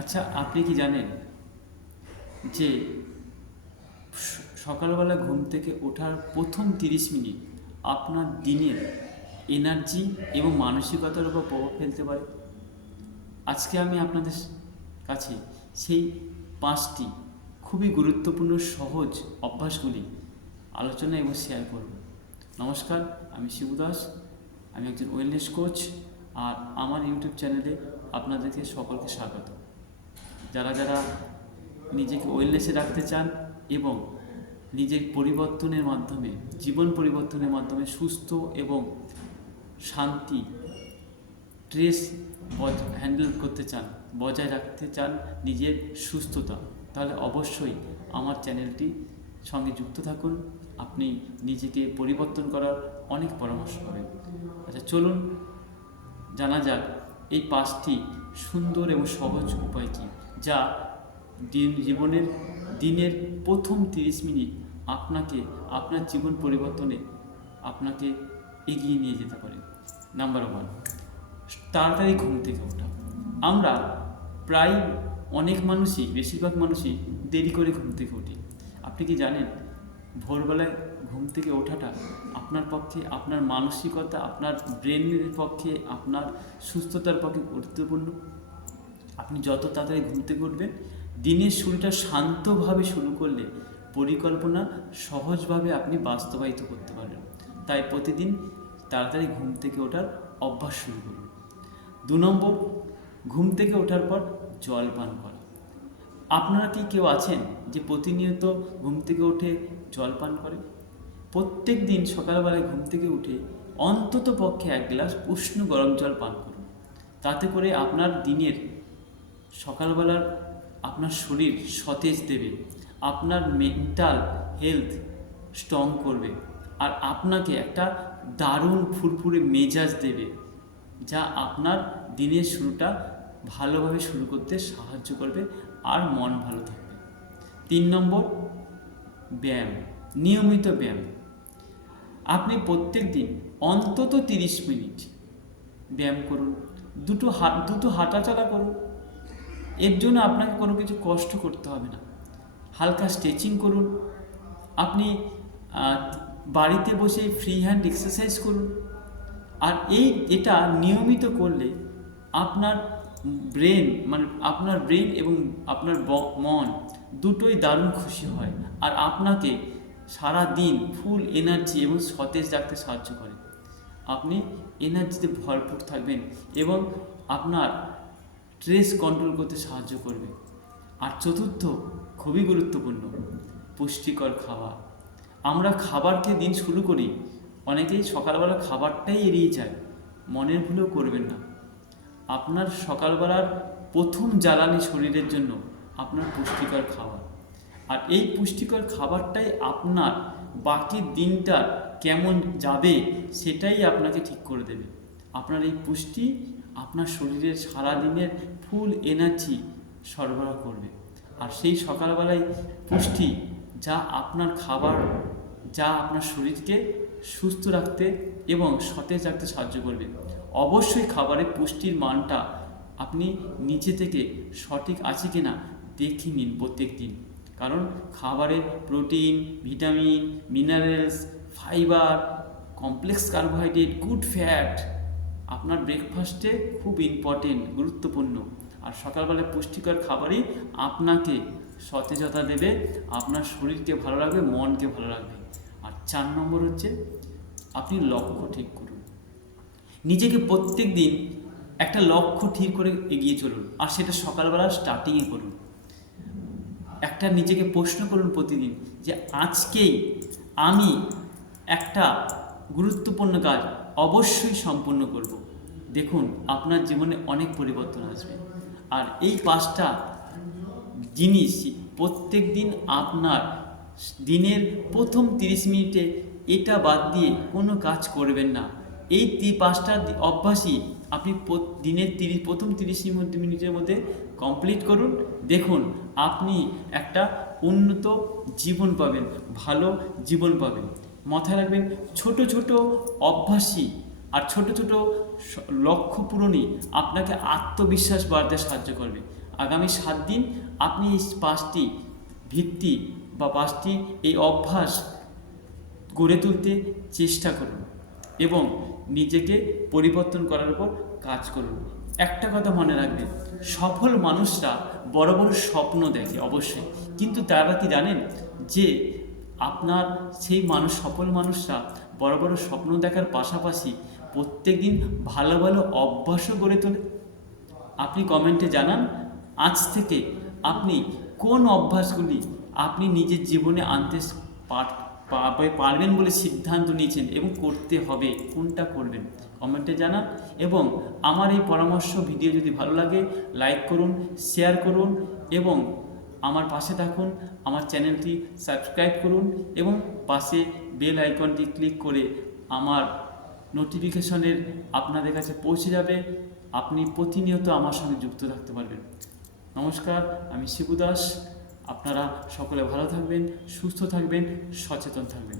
আচ্ছা, আপনি কি জানেন যে সকালবেলা ঘুম থেকে ওঠার প্রথম 30 মিনিট আপনার দিনের এনার্জি এবং মানসিকতার উপর প্রভাব ফেলতে পারে? আজকে আমি আপনাদের কাছে সেই 5টি খুবই গুরুত্বপূর্ণ সহজ অভ্যাসগুলি আলোচনা এবং শেয়ার করব। নমস্কার, আমি শিবু দাস। আমি একজন ওয়েলনেস কোচ, আর আমার ইউটিউব চ্যানেলে আপনাদেরকে সকলকে স্বাগত। যারা যারা নিজেকে ওয়েলনেসে রাখতে চান এবং নিজের পরিবর্তনের মাধ্যমে, জীবন পরিবর্তনের মাধ্যমে সুস্থ এবং শান্তি স্ট্রেস হ্যান্ডেল করতে চান, বজায় রাখতে চান নিজের সুস্থতা, তাহলে অবশ্যই আমার চ্যানেলটি সঙ্গে যুক্ত থাকুন। আপনি নিজেকে পরিবর্তন করার অনেক পরামর্শ পাবেন। আচ্ছা, চলুন জানা যাক এই 5টি সুন্দর এবং সহজ উপায় কী, যা জীবনের দিনের প্রথম 30 মিনিট আপনাকে আপনার জীবন পরিবর্তনে আপনাকে এগিয়ে নিয়ে যেতে পারে। নাম্বার 1, তাড়াতাড়ি ঘুম থেকে ওঠা। আমরা প্রায় অনেক মানুষই, বেশিরভাগ মানুষই দেরি করে ঘুম থেকে উঠি। আপনি কি জানেন ভোরবেলায় ঘুম থেকে ওঠাটা আপনার পক্ষে, আপনার মানসিকতা, আপনার ব্রেনের পক্ষে, আপনার সুস্থতার পক্ষে গুরুত্বপূর্ণ। আপনি যত তাড়াতাড়ি ঘুম থেকে উঠবেন, দিনের শুরুটা শান্তভাবে শুরু করলে পরিকল্পনা সহজভাবে আপনি বাস্তবায়িত করতে পারবেন। তাই প্রতিদিন তাড়াতাড়ি ঘুম থেকে ওঠার অভ্যাস শুরু করুন। 2 নম্বর, ঘুম থেকে ওঠার পর জল পান করা। আপনারা কি কেউ আছেন যে প্রতিনিয়ত ঘুম থেকে উঠে জল পান করে? প্রত্যেক দিন সকালবেলায় ঘুম থেকে উঠে অন্তত পক্ষে 1 গ্লাস উষ্ণ গরম জল পান করুন। তাতে করে আপনার দিনের সকালবেলার আপনার শরীর সতেজ দেবে, আপনার মেন্টাল হেলথ স্ট্রং করবে, আর আপনাকে একটা দারুণ ফুরফুরে মেজাজ দেবে, যা আপনার দিনের শুরুটা ভালোভাবে শুরু করতে সাহায্য করবে আর মন ভালো থাকবে। 3 নম্বর, ব্যায়াম, নিয়মিত ব্যায়াম। আপনি প্রত্যেক দিন অন্তত 30 মিনিট ব্যায়াম করুন, দুটো হাঁটাচলা করুন। এর জন্য আপনাকে কোনো কিছু কষ্ট করতে হবে না। হালকা স্ট্রেচিং করুন। আপনি বাড়িতে বসে ফ্রি হ্যান্ড এক্সারসাইজ করুন। আর এটা নিয়মিত করলে আপনার ব্রেন এবং আপনার মন দুটোই দারুণ খুশি হয়, আর আপনাকে সারা দিন ফুল এনার্জি এবং সতেজ রাখতে সাহায্য করে। আপনি এনার্জিতে ভরপুর থাকবেন এবং আপনার স্ট্রেস কন্ট্রোল করতে সাহায্য করবে। আর চতুর্থ, খুবই গুরুত্বপূর্ণ, পুষ্টিকর খাবার। আমরা খাবারকে দিন শুরু করি, অনেকেই সকালবেলা খাবারটাই এড়িয়ে যায়। মনের ভুলেও করবেন না। আপনার সকালবেলার প্রথম জ্বালানি শরীরের জন্য আপনার পুষ্টিকর খাবার, আর এই পুষ্টিকর খাবারটাই আপনার বাকি দিনটা কেমন যাবে সেটাই আপনাকে ঠিক করে দেবে। আপনার এই পুষ্টি আপনার শরীরের সারাদিনের ফুল এনার্জি সরবরাহ করবে। আর সেই সকালবেলায় পুষ্টি যা আপনার খাবার, যা আপনার শরীরকে সুস্থ রাখতে এবং সতেজ রাখতে সাহায্য করবে। অবশ্যই খাবারের পুষ্টির মানটা আপনি নিচে থেকে সঠিক আছে কিনা দেখে নিন প্রত্যেক দিন, কারণ খাবারে protein, vitamin, minerals, fibre, complex carbohydrate, good fat আপনার ব্রেকফাস্টে খুব ইম্পর্টেন্ট, গুরুত্বপূর্ণ। আর সকালবেলায় পুষ্টিকর খাবারই আপনাকে সতেজতা দেবে, আপনার শরীরকে ভালো রাখবে, মনকে ভালো রাখবে। আর 4 নম্বর হচ্ছে, আপনি লক্ষ্য ঠিক করুন। নিজেকে প্রত্যেক দিন একটা লক্ষ্য ঠিক করে এগিয়ে চলুন, আর সেটা সকালবেলা স্টার্টিংয়ে করুন। একটা নিজেকে প্রশ্ন করুন প্রতিদিন যে আজকেই আমি একটা গুরুত্বপূর্ণ কাজ অবশ্যই সম্পূর্ণ করব। দেখুন আপনার জীবনে অনেক পরিবর্তন আসবে। আর এই 5টা জিনিস প্রত্যেক দিন আপনার দিনের প্রথম 30 মিনিটে এটা বাদ দিয়ে কোনো কাজ করবেন না। এই 5টা অভ্যাসই আপনি দিনের প্রথম 30 মিনিটের মধ্যে কমপ্লিট করুন। দেখুন আপনি একটা উন্নত জীবন পাবেন, ভালো জীবন পাবেন। মাথায় রাখবেন, ছোট ছোট অভ্যাসই আর ছোট ছোট লক্ষ্য পূরণই আপনাকে আত্মবিশ্বাস বাড়াতে সাহায্য করবে। আগামী 7 দিন আপনি এই 5টি ভিত্তি বা 5টি এই অভ্যাস গড়ে তুলতে চেষ্টা করুন এবং নিজেকে পরিবর্তন করার উপর কাজ করুন। একটা কথা মনে রাখবেন, সফল মানুষরা বড় বড় স্বপ্ন দেখে অবশ্যই, কিন্তু তারা কি জানেন যে আপনার সেই সফল মানুষরা বড় বড় স্বপ্ন দেখার পাশাপাশি প্রত্যেকদিন ভালো ভালো অভ্যাসও গড়ে তোলে? আপনি কমেন্টে জানান আজ থেকে আপনি কোন অভ্যাসগুলি আপনি নিজের জীবনে আনতে পারবেন বলে সিদ্ধান্ত নিয়েছেন এবং করতে হবে, কোনটা করবেন কমেন্টে জানান। এবং আমার এই পরামর্শ ভিডিও যদি ভালো লাগে লাইক করুন, শেয়ার করুন এবং আমার পাশে থাকুন। আমার চ্যানেলটি সাবস্ক্রাইব করুন এবং পাশে বেল আইকনটি ক্লিক করে আমার নোটিফিকেশনের আপনাদের কাছে পৌঁছে যাবে। আপনি প্রতিনিয়ত আমার সঙ্গে যুক্ত থাকতে পারবেন। নমস্কার, আমি শিবু দাস। আপনারা সকলে ভালো থাকবেন, সুস্থ থাকবেন, সচেতন থাকবেন।